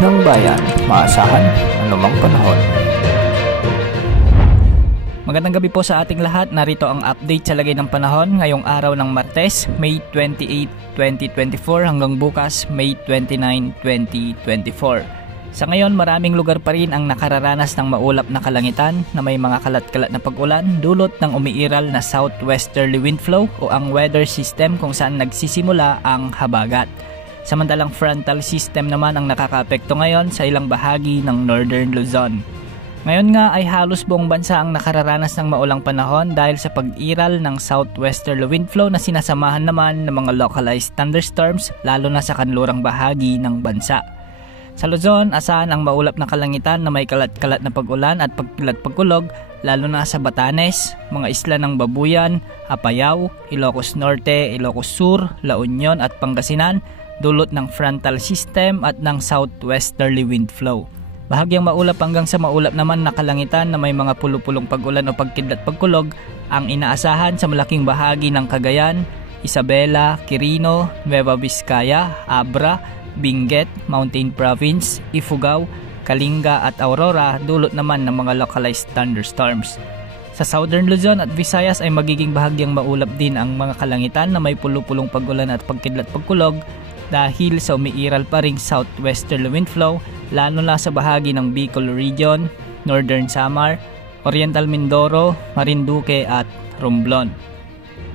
ng bayan, maasahan anumang panahon. Magandang gabi po sa ating lahat. Narito ang update sa lagay ng panahon ngayong araw ng Martes, May 28, 2024 hanggang bukas, May 29, 2024. Sa ngayon, maraming lugar pa rin ang nakararanas ng maulap na kalangitan na may mga kalat-kalat na pag-ulan dulot ng umiiral na southwesterly wind flow o ang weather system kung saan nagsisimula ang habagat. Samantalang frontal system naman ang nakakaapekto ngayon sa ilang bahagi ng Northern Luzon. Ngayon nga ay halos buong bansa ang nakararanas ng maulang panahon dahil sa pag-iral ng southwesterly wind flow na sinasamahan naman ng mga localized thunderstorms lalo na sa kanlurang bahagi ng bansa. Sa Luzon, asahan ang maulap na kalangitan na may kalat-kalat na pag-ulan at pagkilat-pagkulog lalo na sa Batanes, mga isla ng Babuyan, Apayao, Ilocos Norte, Ilocos Sur, La Union at Pangasinan dulot ng frontal system at ng southwesterly wind flow. Bahagyang maulap hanggang sa maulap naman na kalangitan na may mga pulupulong pag-ulan o pagkidlat-pagkulog ang inaasahan sa malaking bahagi ng Cagayan, Isabela, Quirino, Nueva Vizcaya, Abra, Benguet, Mountain Province, Ifugao, Kalinga at Aurora dulot naman ng mga localized thunderstorms. Sa Southern Luzon at Visayas ay magiging bahagyang maulap din ang mga kalangitan na may pulupulong pag-ulan at pagkidlat-pagkulog dahil sa umiiral pa ring southwesterly wind flow lalo na sa bahagi ng Bicol Region, Northern Samar, Oriental Mindoro, Marinduque at Romblon.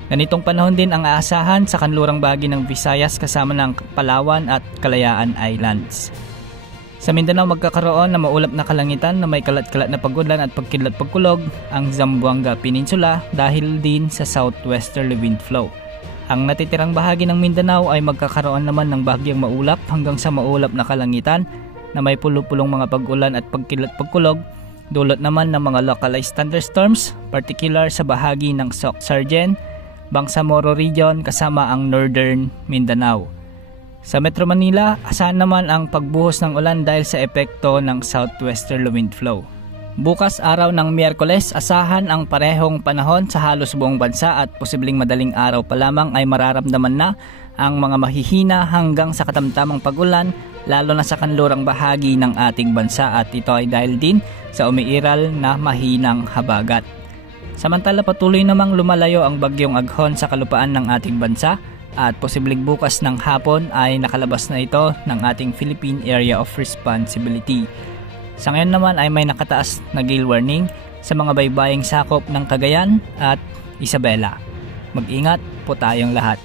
Ganitong panahon din ang aasahan sa kanlurang bahagi ng Visayas kasama ng Palawan at Kalayaan Islands. Sa Mindanao magkakaroon ng maulap na kalangitan na may kalat-kalat na pag-ulan at pagkidlat-pagkulog ang Zamboanga Peninsula dahil din sa southwesterly wind flow. Ang natitirang bahagi ng Mindanao ay magkakaroon naman ng bahagyang maulap hanggang sa maulap na kalangitan na may pulupulong mga pag-ulan at pagkilat-pagkulog dulot naman ng mga localized thunderstorms, particular sa bahagi ng Soc-Sargen, Bangsamoro Region kasama ang Northern Mindanao. Sa Metro Manila, asahan naman ang pagbuhos ng ulan dahil sa epekto ng southwesterly wind flow. Bukas araw ng Miyerkules, asahan ang parehong panahon sa halos buong bansa at posibleng madaling araw pa lamang ay mararamdaman na ang mga mahihina hanggang sa katamtamang pag-ulan lalo na sa kanlurang bahagi ng ating bansa at ito ay dahil din sa umiiral na mahinang habagat. Samantala patuloy namang lumalayo ang bagyong Aghon sa kalupaan ng ating bansa at posibleng bukas ng hapon ay nakalabas na ito ng ating Philippine Area of Responsibility. Sa ngayon naman ay may nakataas na gale warning sa mga baybaying sakop ng Cagayan at Isabela. Mag-ingat po tayong lahat.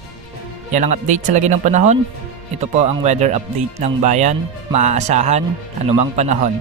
Yan ang update sa lagay ng panahon. Ito po ang weather update ng bayan, maaasahan anumang panahon.